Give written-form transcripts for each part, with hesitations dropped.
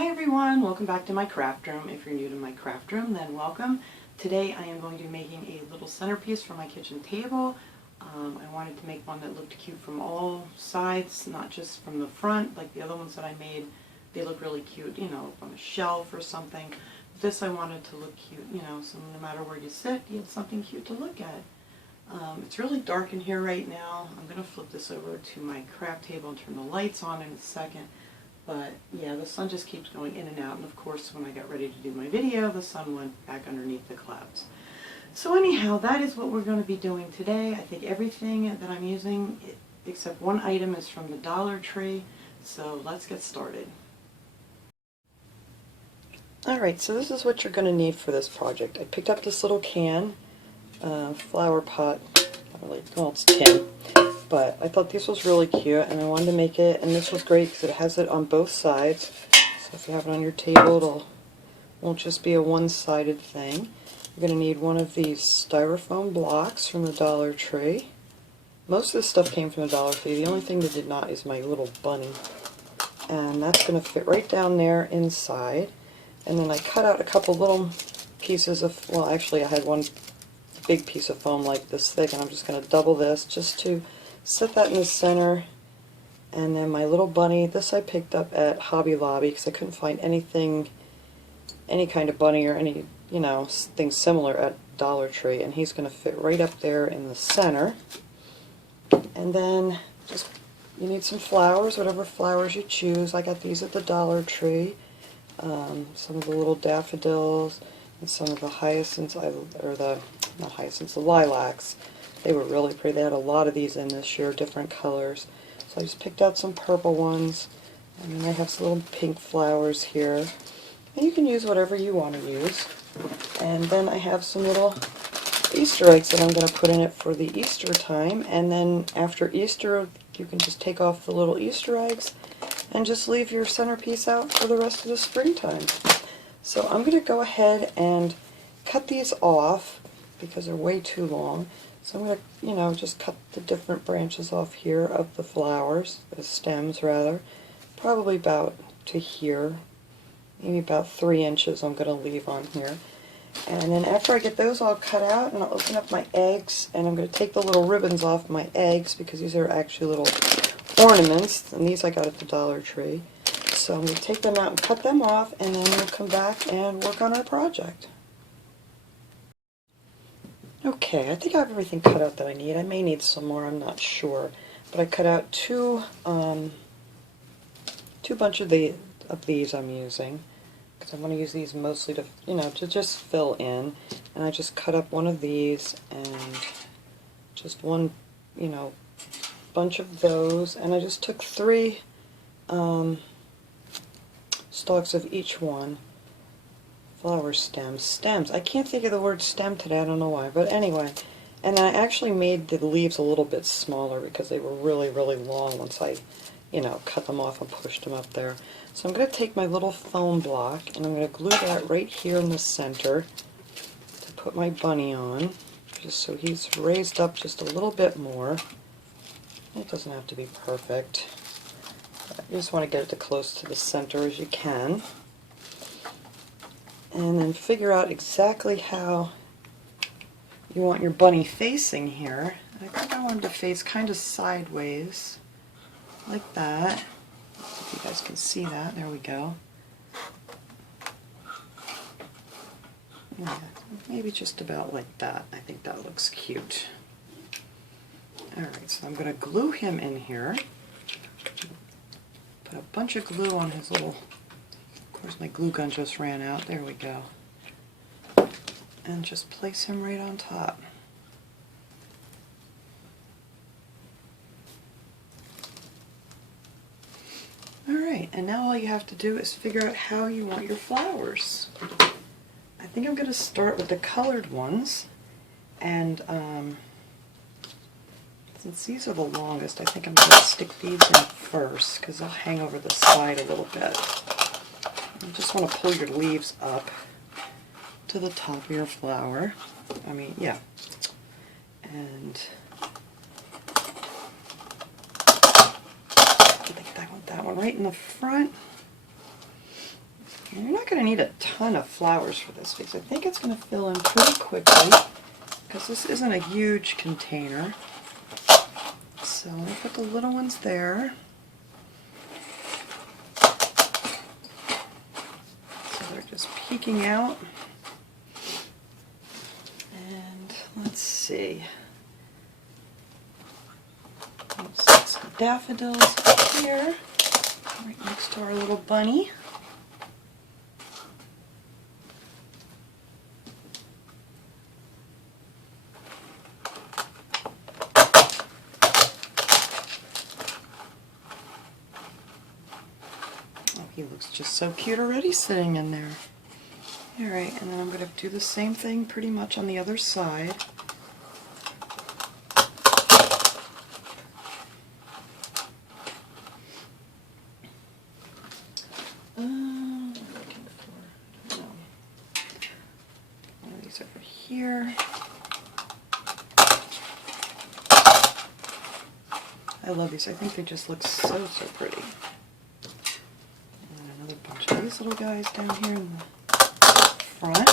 Hi everyone, welcome back to my craft room. If you're new to my craft room, then welcome. Today I am going to be making a little centerpiece for my kitchen table. I wanted to make one that looked cute from all sides, not just from the front like the other ones that I made. They look really cute, you know, on a shelf or something. This I wanted to look cute, you know, so no matter where you sit, you have something cute to look at. It's really dark in here right now. I'm going to flip this over to my craft table and turn the lights on in a second. But yeah, the sun just keeps going in and out, and of course when I got ready to do my video, the sun went back underneath the clouds. So anyhow, that is what we're going to be doing today. I think everything that I'm using, except one item, is from the Dollar Tree. So let's get started. Alright, so this is what you're going to need for this project. I picked up this little can, flower pot, not really, well, it's tin. But I thought this was really cute and I wanted to make it, and this was great because it has it on both sides. So if you have it on your table, it won't just be a one-sided thing. You're going to need one of these styrofoam blocks from the Dollar Tree. Most of this stuff came from the Dollar Tree. The only thing that did not is my little bunny. And that's going to fit right down there inside. And then I cut out a couple little pieces of, well actually I had one big piece of foam like this thick, and I'm just going to double this just to set that in the center. And then my little bunny, this I picked up at Hobby Lobby because I couldn't find anything, any kind of bunny or any, you know, thing similar at Dollar Tree, and he's going to fit right up there in the center. And then just, you need some flowers, whatever flowers you choose. I got these at the Dollar Tree. Some of the little daffodils and some of the hyacinths, not hyacinths, the lilacs. They were really pretty. They had a lot of these in this year, different colors. So I just picked out some purple ones, and then I have some little pink flowers here. And you can use whatever you want to use. And then I have some little Easter eggs that I'm going to put in it for the Easter time. And then after Easter, you can just take off the little Easter eggs and just leave your centerpiece out for the rest of the springtime. So I'm going to go ahead and cut these off because they're way too long. So I'm going to, you know, just cut the different branches off here of the flowers, the stems rather, probably about to here, maybe about 3 inches I'm going to leave on here. And then after I get those all cut out, and I'll open up my eggs, and I'm going to take the little ribbons off my eggs because these are actually little ornaments, and these I got at the Dollar Tree. So I'm going to take them out and cut them off, and then we'll come back and work on our project. Okay, I think I have everything cut out that I need. I may need some more, I'm not sure. But I cut out two bunch of these I'm using, because I want to use these mostly to, you know, to just fill in. And I just cut up one of these and just one, you know, bunch of those. And I just took 3 stalks of each one. Flower stems. I can't think of the word stem today, I don't know why, but anyway. And I actually made the leaves a little bit smaller because they were really, really long once I, you know, cut them off and pushed them up there. So I'm going to take my little foam block and I'm going to glue that right here in the center to put my bunny on, just so he's raised up just a little bit more. It doesn't have to be perfect. You just want to get it as close to the center as you can. And then figure out exactly how you want your bunny facing here. I think I wanted to face kind of sideways, like that. If you guys can see that, there we go. Yeah, maybe just about like that. I think that looks cute. Alright, so I'm going to glue him in here. Put a bunch of glue on his little... Of course my glue gun just ran out. There we go. And just place him right on top. Alright, and now all you have to do is figure out how you want your flowers. I think I'm going to start with the colored ones, and since these are the longest, I think I'm going to stick these in first because they'll hang over the side a little bit. You just want to pull your leaves up to the top of your flower. I mean, yeah. And I think I want that one right in the front. And you're not going to need a ton of flowers for this because I think it's going to fill in pretty quickly because this isn't a huge container. So I'm going to put the little ones there. So they're just peeking out. And let's see. Let's set some daffodils up here, right next to our little bunny. Oh, he looks just so cute already sitting in there. Alright, and then I'm going to do the same thing pretty much on the other side. Over here. I love these. I think they just look so pretty. And then another bunch of these little guys down here in the front.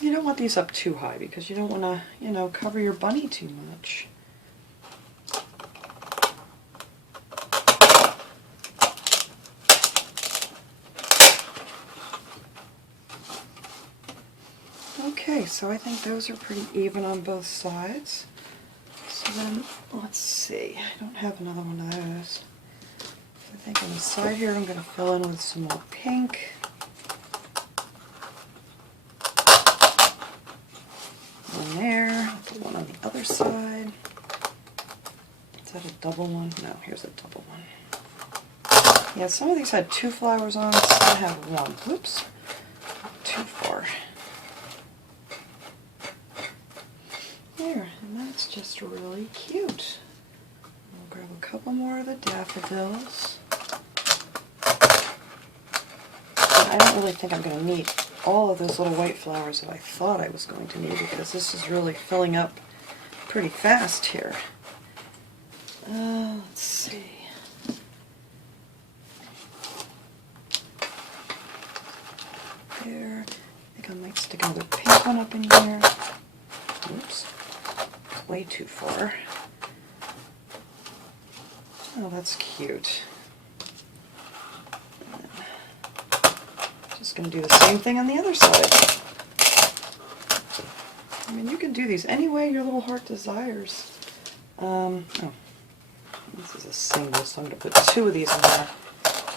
You don't want these up too high because you don't want to, you know, cover your bunny too much. Okay, so I think those are pretty even on both sides. So then, let's see, I don't have another one of those. So I think on the side here I'm going to fill in with some more pink. One there, the one on the other side. Is that a double one? No, here's a double one. Yeah, some of these had 2 flowers on, some have 1. Whoops, too far. There, and that's just really cute. We'll grab a couple more of the daffodils. And I don't really think I'm going to need all of those little white flowers that I thought I was going to need because this is really filling up pretty fast here. Let's see. There. I think I might stick another pink one up in here. Oops. Way too far. Oh, that's cute. Just going to do the same thing on the other side. I mean, you can do these any way your little heart desires. Oh, this is a single, so I'm going to put 2 of these in there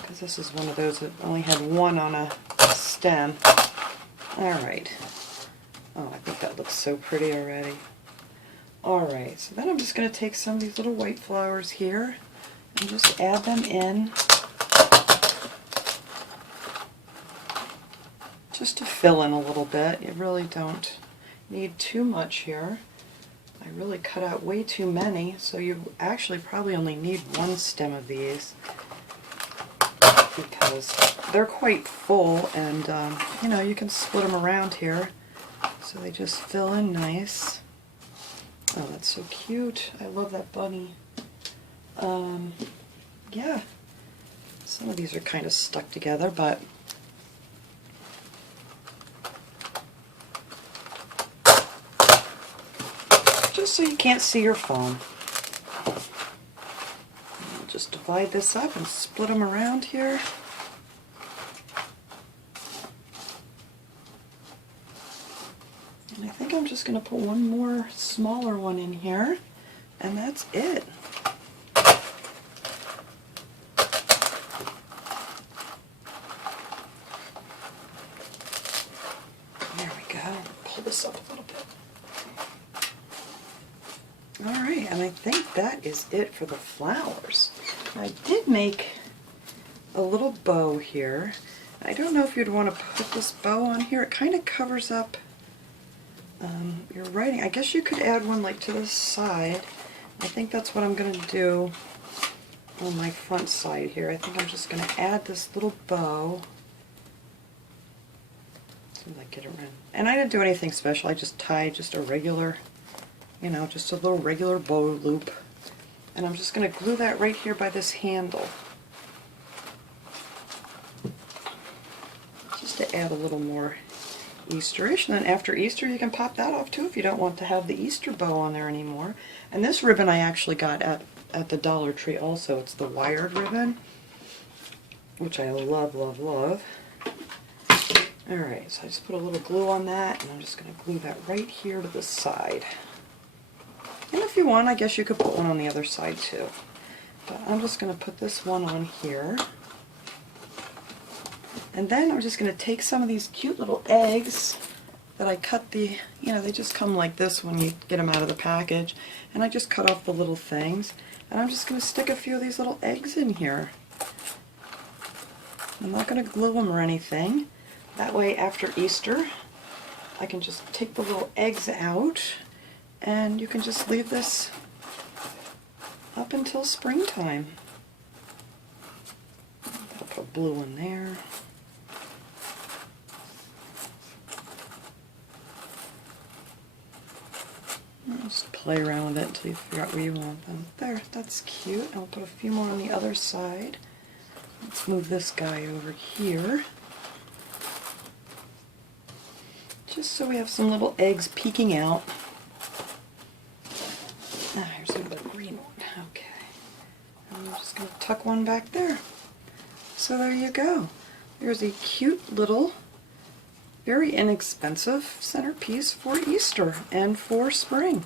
because this is one of those that only had 1 on a stem. Alright. Oh, I think that looks so pretty already. Alright, so then I'm just going to take some of these little white flowers here and just add them in. Just to fill in a little bit. You really don't need too much here. I really cut out way too many, so you actually probably only need 1 stem of these because they're quite full and you know, you can split them around here so they just fill in nice. Oh, that's so cute. I love that bunny. Yeah, some of these are kind of stuck together, but just so you can't see your phone. I'll just divide this up and split them around here. And I think I'm just going to put one more smaller one in here, and that's it. There we go. Pull this up a little bit. Alright, and I think that is it for the flowers. I did make a little bow here. I don't know if you'd want to put this bow on here. It kind of covers up your writing. I guess you could add one like to the side. I think that's what I'm going to do on my front side here. I think I'm just going to add this little bow as I get around. And I didn't do anything special. I just tied just a regular, you know, just a little regular bow loop. And I'm just going to glue that right here by this handle. Just to add a little more Easterish. And then after Easter you can pop that off too if you don't want to have the Easter bow on there anymore. And this ribbon I actually got at the Dollar Tree also. It's the wired ribbon, which I love, love, love. Alright, so I just put a little glue on that, and I'm just going to glue that right here to the side. And if you want, I guess you could put one on the other side too. But I'm just going to put this one on here. And then I'm just going to take some of these cute little eggs that I cut the, you know, they just come like this when you get them out of the package. And I just cut off the little things. And I'm just going to stick a few of these little eggs in here. I'm not going to glue them or anything. That way after Easter I can just take the little eggs out and you can just leave this up until springtime. I'll put blue in there. Just play around with it until you figure out where you want them. There, that's cute. I'll put a few more on the other side. Let's move this guy over here. Just so we have some little eggs peeking out. Ah, here's another green one. Okay. And I'm just going to tuck one back there. So there you go. There's a cute little, very inexpensive centerpiece for Easter and for spring.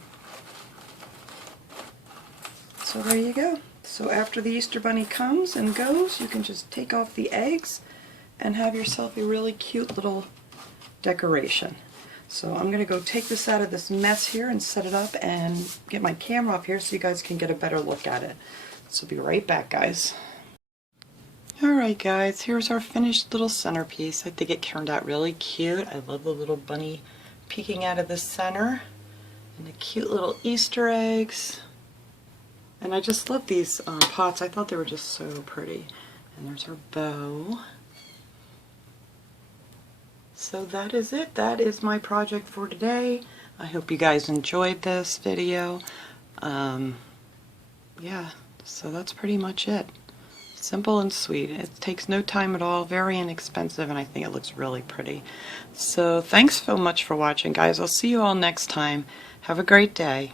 So there you go. So after the Easter Bunny comes and goes, you can just take off the eggs and have yourself a really cute little decoration. So I'm going to go take this out of this mess here and set it up and get my camera up here so you guys can get a better look at it. So be right back, guys. Alright guys, here's our finished little centerpiece. I think it turned out really cute. I love the little bunny peeking out of the center and the cute little Easter eggs. And I just love these pots. I thought they were just so pretty. And there's our bow. So that is it. That is my project for today. I hope you guys enjoyed this video. Yeah, so that's pretty much it. Simple and sweet. It takes no time at all, very inexpensive, and I think it looks really pretty. So thanks so much for watching, guys. I'll see you all next time. Have a great day.